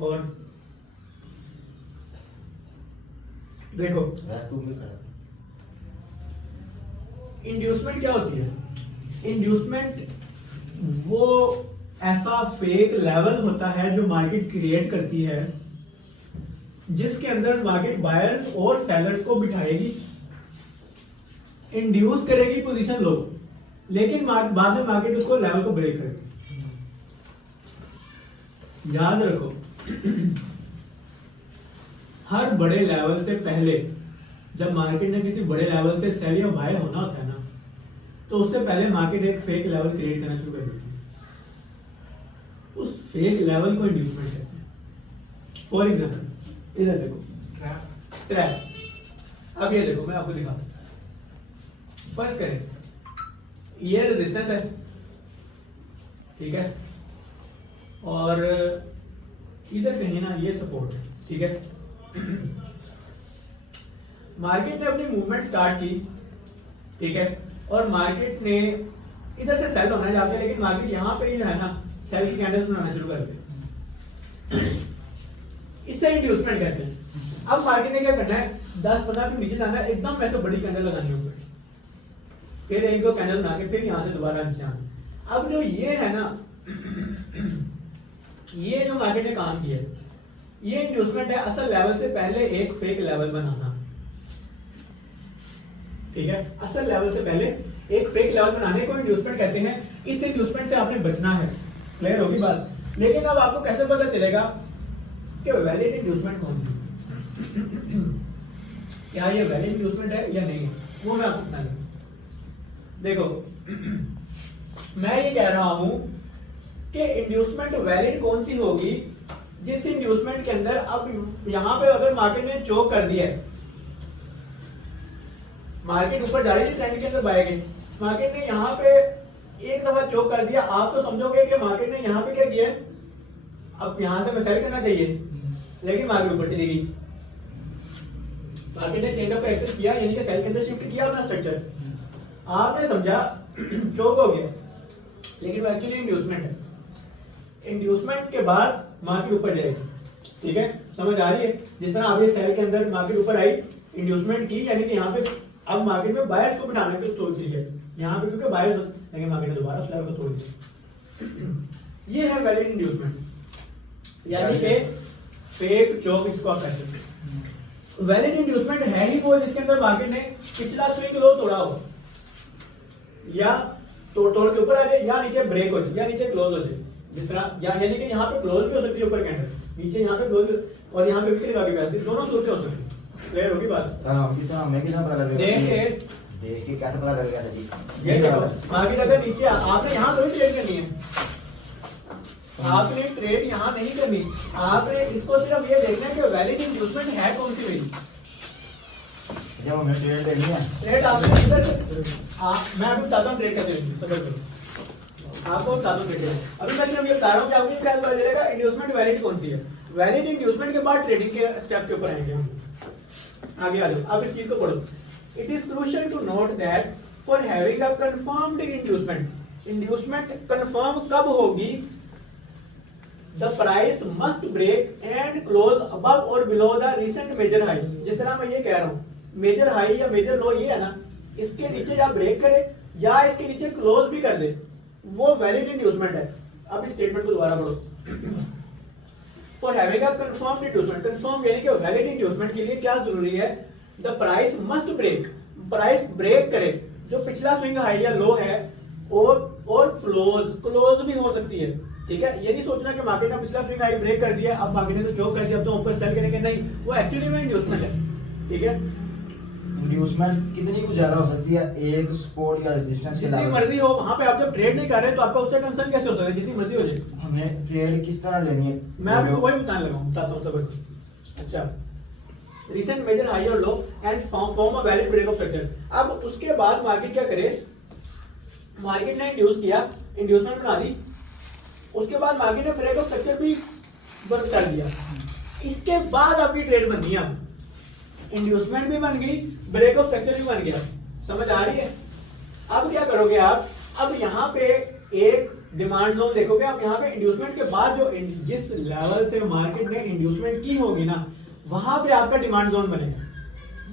और देखो इंड्यूसमेंट क्या होती है? इंड्यूसमेंट वो ऐसा फेक लेवल होता है जो मार्केट क्रिएट करती है, जिसके अंदर मार्केट बायर्स और सेलर्स को बिठाएगी, इंड्यूस करेगी पोजीशन लो, लेकिन बाद में मार्केट उसको लेवल को ब्रेक करेगी। याद रखो हर बड़े लेवल से पहले जब मार्केट ने किसी बड़े लेवल से सेल या बाय होना होता है ना, तो उससे पहले मार्केट एक फेक लेवल क्रिएट करना शुरू कर देती है। उस फेक लेवल को इंड्यूसमेंट कहते हैं। फॉर एग्जाम्पल इधर देखो ट्रैप। अब ये देखो मैं आपको दिखाता हूं। फर्स्ट करें ये रेजिस्टेंस है, ठीक है, और इधर कहीं ना ये सपोर्ट है, ठीक है। मार्केट ने अपनी मूवमेंट स्टार्ट की, ठीक है, और मार्केट ने इधर से सेल होना चाहते हैं, लेकिन मार्केट यहां पे जो है ना सेल की कैंडल्स बनाना शुरू करते हैं। इससे इंड्यूसमेंट कहते हैं। अब मार्केट ने क्या करना है, 10-15 पे नीचे जाना है, एकदम ऐसे बड़ी कैंडल लगानी होगी, फिर एक दो कैंडल बना के फिर यहां से दोबारा नीचे आना। अब जो ये है ना, ये जो मार्केट ने काम किया, ये इंड्यूसमेंट है। असल लेवल से पहले एक फेक लेवल बनाना, ठीक है। असल लेवल से पहले एक फेक लेवल बनाने को इंड्यूसमेंट कहते हैं। इस इंड्यूसमेंट से आपने बचना है। क्लियर होगी बात? लेकिन अब आपको कैसे पता चलेगा कि वैलिड इंड्यूसमेंट कौन सी, क्या ये वैलिड इंड्यूसमेंट है या नहीं है, वो मैं आपको बताऊंगा। देखो मैं ये कह रहा हूं कि इंड्यूसमेंट वैलिड कौन सी होगी, जिस इंड्यूसमेंट के अंदर अब यहां पे अगर मार्केट ने चोक कर दिया है, मार्केट ऊपर जा रही थी ट्रेंड के अंदर बाय के, मार्केट ने यहां पे एक दफा चोक कर दिया, आप तो समझोगे कि मार्केट ने यहां पे क्या किया है, अब यहां से मैं सेल करना चाहिए, लेकिन मार्केट ऊपर चली गई। मार्केट ने चेंज ऑफ कैरेक्टर किया, यानी कि सेल के अंदर शिफ्ट किया अपना स्ट्रक्चर। आपने समझा चोक हो गया, लेकिन वो एक्चुअली इंड्यूसमेंट है। इंड्यूसमेंट के बाद मार्केट ऊपर जाएगी, ठीक है, समझ आ रही है? जिस तरह आप ये सेल के अंदर मार्केट ऊपर आई, इंड्यूसमेंट की, यानी कि यहाँ पे अब मार्केट में बायर्स को बिठाने की सोच रही है, यहाँ पे क्योंकि बायर्स, लेकिन मार्केट ने दोबारा उस लेवल को तोड़ दिया। ये है वैलिड इंड्यूसमेंट, यानी कि फेक चोक इसको आप कहते हैं। वैलिड इंड्यूसमेंट है ही वो जिसके अंदर मार्केट ने पिछला स्विंग लो तोड़ा हो, या तोड़ के ऊपर आ जाए, या नीचे ब्रेक हो जाए, या नीचे क्लोज हो जाए। जिस तरह यानी कि यहाँ पे क्लोज भी हो सकती है ऊपर कैंडल, नीचे यहाँ पे क्लोज, और यहाँ पे विकेट लगा के बैठती है, दोनों सूरतें हो सकती है। क्लियर होगी बात? हमें कितना पता लगेगा, देख के कैसे पता लगेगा जी? ये देखो मार्केट अगर नीचे आपने यहाँ थोड़ी ट्रेड करनी है, आपने ट्रेड यहाँ नहीं करनी, आपने इसको सिर्फ ये देखना है कि वैलिड इंड्यूसमेंट है कौन सी रही। जब हमें ट्रेड करनी है, ट्रेड आपने मैं अभी बताता हूँ ट्रेड कैसे करनी है, समझ लो आपको बताता हूँ ट्रेड। अभी मैं सिर्फ ये बता रहा हूँ कि आपको क्या पता चलेगा इंड्यूसमेंट वैलिड कौन सी है। वैलिड इंड्यूसमेंट के बाद ट्रेडिंग के स्टेप के ऊपर आएंगे हम। आगे आ जाओ, अब इस चीज को पढ़ो। It is crucial to note that for having a confirmed inducement, inducement confirm कब होगी, the price must break and close above और below the recent major high. जिस तरह मैं ये कह रहा हूँ, मेजर हाई या मेजर लो ये है ना, इसके नीचे या ब्रेक करे या इसके नीचे क्लोज भी कर दे, वो वैलिड इंड्यूसमेंट है। अब इस स्टेटमेंट को दोबारा पढ़ो। For having a confirmed inducement, confirm यानी कि वैलिड इंड्यूसमेंट के लिए क्या जरूरी है, the price must break, price break करे जो पिछला स्विंग हाई या लो है, और क्लोज भी हो सकती है, ठीक है। ये नहीं सोचना कि मार्केट ने पिछला स्विंग हाई ब्रेक कर दिया, अब मार्केट ने तो चोक कर दिया, अब तो ऊपर सेल करेंगे, नहीं, वो एक्चुअली में इंड्यूसमेंट है, ठीक है। इंड्यूसमेंट कितनी कुछ ज्यादा हो सकती है, एक सपोर्ट या रेजिस्टेंस के जितनी मर्जी हो, वहां पे आप जब ट्रेड नहीं कर रहे तो आपका उससे टेंशन कैसे हो सकता है, जितनी मर्जी हो जाए। हमें ट्रेड किस तरह लेनी है, मैं आपको वही बताने लगा हूं, बताता हूं सब। अच्छा, रिसेंट मेजर हाई और low and form a valid break of structure. अब उसके बाद मार्केट क्या करे, मार्केट ने इंड्यूस किया, इंड्यूसमेंट बना दी, उसके बाद मार्केट ने ब्रेक ऑफ स्ट्रक्चर भी वर्क कर दिया, इसके बाद आपकी ट्रेड बननी है। इंड्यूसमेंट भी बन गई, ब्रेक ऑफ स्ट्रक्चर भी बन गया, समझ आ रही है? अब क्या करोगे आप, अब यहाँ पे एक डिमांड जोन देखोगे आप यहाँ पे इंड्यूसमेंट के बाद जो जिस लेवल से मार्केट ने इंड्यूसमेंट की होगी ना, वहां पे आपका डिमांड जोन बनेगा।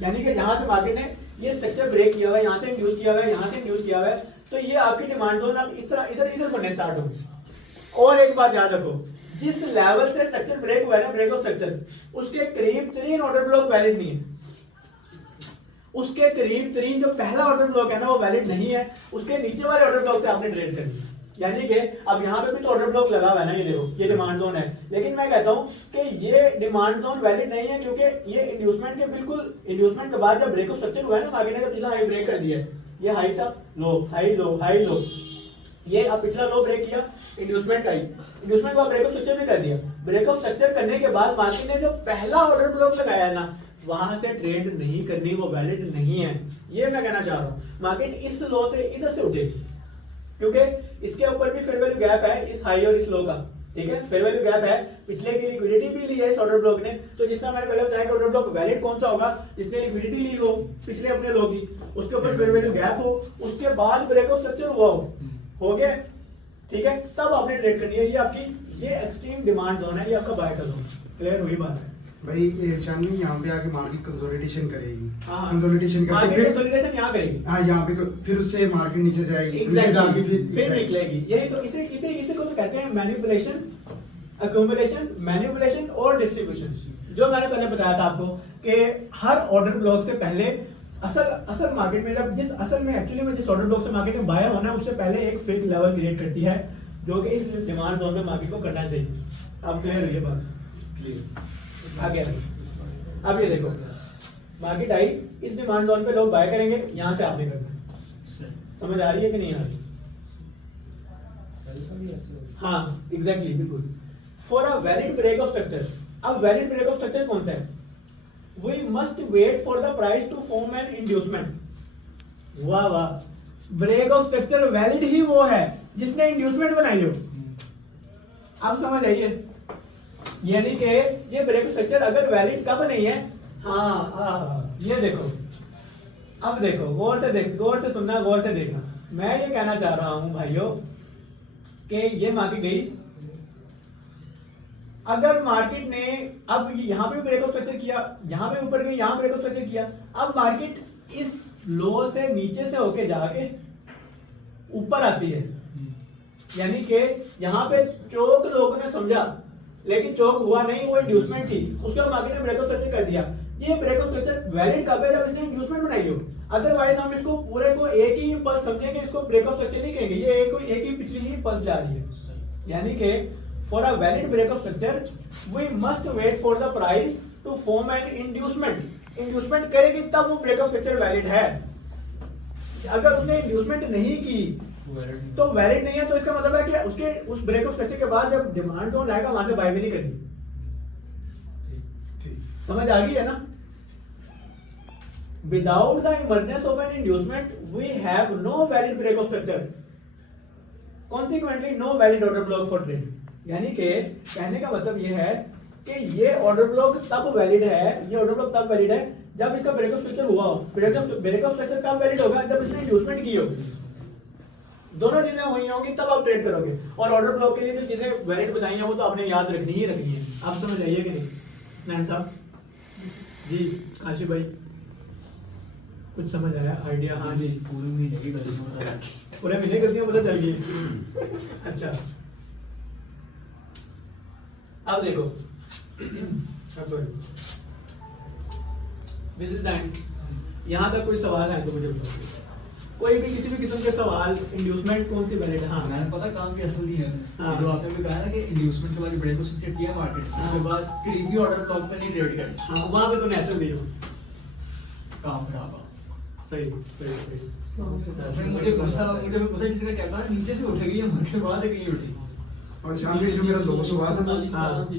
यानी कि जहां से मार्केट ने ये स्ट्रक्चर ब्रेक किया हुआ है, यहाँ से इंड्यूस किया हुआ है, यहाँ से इंड्यूस किया हुआ है, तो ये आपकी डिमांड जोन अब इस तरह इधर इधर बनने स्टार्ट होगी। और एक बात याद रखो, जिस लेवल से स्ट्रक्चर ब्रेक हुआ है ना, ब्रेक ऑफ स्ट्रक्चर, उसके करीब 3 ऑर्डर ब्लॉक वैलिड नहीं है। उसके करीब 3 जो पहला ऑर्डर ब्लॉक है ना, वो वैलिड नहीं है। उसके नीचे वाले ऑर्डर ब्लॉक से आपने ट्रेड करनी है। यानी कि अब यहाँ पे भी तो ऑर्डर ब्लॉक लगा हुआ है ना, ये देखो, ये डिमांड जोन है, लेकिन मैं कहता हूँ कि ये डिमांड जोन वैलिड नहीं है, क्योंकि ये इंड्यूसमेंट के बिल्कुल इंड्यूसमेंट के बाद जब ब्रेक ऑफ स्ट्रक्चर हुआ है ना, मार्केट ने जब पिछला हाई ब्रेक कर दिया है, ये हाई था, लो, हाई लो, हाई लो, ये अब पिछला लो ब्रेक किया, इंड्यूसमेंट का ही, इंड्यूसमेंट का ब्रेक ऑफ स्ट्रक्चर भी कर दिया। ब्रेक ऑफ स्ट्रक्चर करने के बाद मार्केट ने जो पहला ऑर्डर ब्लॉक लगाया है ना, वहां से ट्रेड नहीं करनी, वो वैलिड नहीं है। ये मैं कहना चाह रहा हूं। मार्केट इस लो से इधर से उठेगी, क्योंकि इसके ऊपर भी फेयर वैल्यू गैप है, इस हाई और इस लो का, ठीक है, फेयर वैल्यू गैप है। पिछले की लिक्विडिटी भी ली है इस ऑर्डर ब्लॉक ने, तो जिसका मैंने पहले बताया कि ऑर्डर ब्लॉक वैलिड कौन सा होगा, जिसने लिक्विडिटी ली हो पिछले अपने लो की, उसके ऊपर फेयर वैल्यू गैप हो, उसके बाद ब्रेक ऑफ स्ट्रक्चर हुआ हो गया, ठीक है, तब आपने ट्रेड करनी है। ये आपकी ये एक्सट्रीम डिमांड जोन है, ये आपका बाय का जोन। क्लियर हुई बात है भाई? ये शामी यहाँ पे आके मार्केट कंसोलिडेशन करेगी, हाँ, कंसोलिडेशन करके मार्केट फिर कंसोलिडेशन यहाँ करेगी, हाँ यहाँ पे फिर उससे मार्केट नीचे जाएगी, नीचे जाके फिर निकलेगी। यही तो इसे इसे इसे को तो कहते हैं मैनिपुलेशन, अक्यूमुलेशन, मैनिपुलेशन और डिस्ट्रीब्यूशन। जो मैंने पहले बताया था आपको कि हर ऑर्डर ब्लॉक से पहले असल मार्केट में जब जिस असल में एक्चुअली में जिस ऑर्डर ब्लॉक से मार्केट में बाय होना है, उससे पहले एक फेक लेवल क्रिएट करती है, जो कि इस डिमांड जोन में मार्केट को करना चाहिए। अब क्लियर हुई है बात? आगे अब ये देखो, मार्केट आई, इस डिमांड जोन पे लोग बाय करेंगे, यहां से आपने करना। समझ आ रही है कि नहीं आ रही? हाँ एग्जैक्टली, बिल्कुल। For a valid break of structure, अब वैलिड ब्रेक ऑफ स्ट्रक्चर कौन सा है? We must wait for the price to form an inducement. वाह वाह, ब्रेक ऑफ स्ट्रक्चर वैलिड ही वो है जिसने इंड्यूसमेंट बनाई हो। अब समझ आइए, यानी कि ये ब्रेक ऑफ स्ट्रक्चर अगर वैलिड कब नहीं है, हाँ ये देखो, अब देखो, गौर से देख, गौर से सुनना, गौर से देखना। मैं ये कहना चाह रहा हूं भाइयों कि ये मार्केट गई, अगर मार्केट ने अब यहां पे ब्रेक ऑफ स्ट्रक्चर किया, यहां पे ऊपर गई, यहां ब्रेक ऑफ स्ट्रक्चर किया, अब मार्केट इस लो से नीचे से होके जाके ऊपर आती है, यानी कि यहां पे चौक लोगों ने समझा, लेकिन चौक हुआ नहीं, वो इंड्यूसमेंट थी, उसके बाद मार्केट ने ब्रेक ऑफ स्ट्रक्चर कर दिया। ये ब्रेक ऑफ स्ट्रक्चर वैलिड कब है? जब इसने इंड्यूसमेंट बनाई हो। अदरवाइज हम इसको पूरे को एक ही पल्स समझेंगे, इसको ब्रेक ऑफ स्ट्रक्चर नहीं कहेंगे, ये एक ही पिछली ही पल्स जा रही है। यानी कि for a valid break of structure we must wait for the price to form an inducement. Inducement करेगी तब वो ब्रेक ऑफ स्ट्रक्चर वैलिड है। अगर उसने इंड्यूसमेंट नहीं की तो वैलिड नहीं है, तो इसका मतलब है कि उसके उस ब्रेक ऑफ स्ट्रक्चर के बाद जब डिमांड जोन आएगा, वहां से बाय भी नहीं करनी। समझ आ गई है ना? Without the emergence of an inducement we have no valid break of structure, consequently no valid order block for trade. यानी कि कहने का मतलब यह है कि ये ऑर्डर ब्लॉक तब वैलिड है, ये ऑर्डर ब्लॉक तब वैलिड है जब इसका ब्रेक ऑफ स्ट्रक्चर हुआ हो। ब्रेक ऑफ स्ट्रक्चर कब वैलिड होगा? जब इसने इंड्यूसमेंट की हो। दोनों चीजें हुई होंगी तब आप ट्रेड करोगे। और ऑर्डर ब्लॉक के लिए जो चीजें वैलिड बताई हैं वो तो आपने याद रखनी ही रखनी है। आप समझ आइए कि नहीं? स्नैन साहब जी, काशी भाई कुछ समझ आया? आइडिया? हाँ जी, पूरे महीने की गलतियां पूरे महीने गलतियां पता चल गई। अच्छा अब देखो, दिस इज द एंड। यहां तक कोई सवाल है तो मुझे बताओ, कोई भी किसी भी किस्म के सवाल। इंड्यूसमेंट कौन सी वैलिड? हाँ मैंने पता काम की असल नहीं है। हाँ। जो आपने भी कहा ना कि इंड्यूसमेंट के बाद ब्रेक ऑफ स्ट्रक्चर किया मार्केट, उसके बाद करीबी ऑर्डर ब्लॉक पे नहीं ट्रेड किया, हाँ, वहां पे तूने ऐसे दी हो। काम खराब है। सही सही सही। मुझे गुस्सा चीज का क्या था, नीचे से उठेगी या मार्केट बाद कहीं उठी। और शाम के जो मेरा दोस्त हुआ था ना, हाँ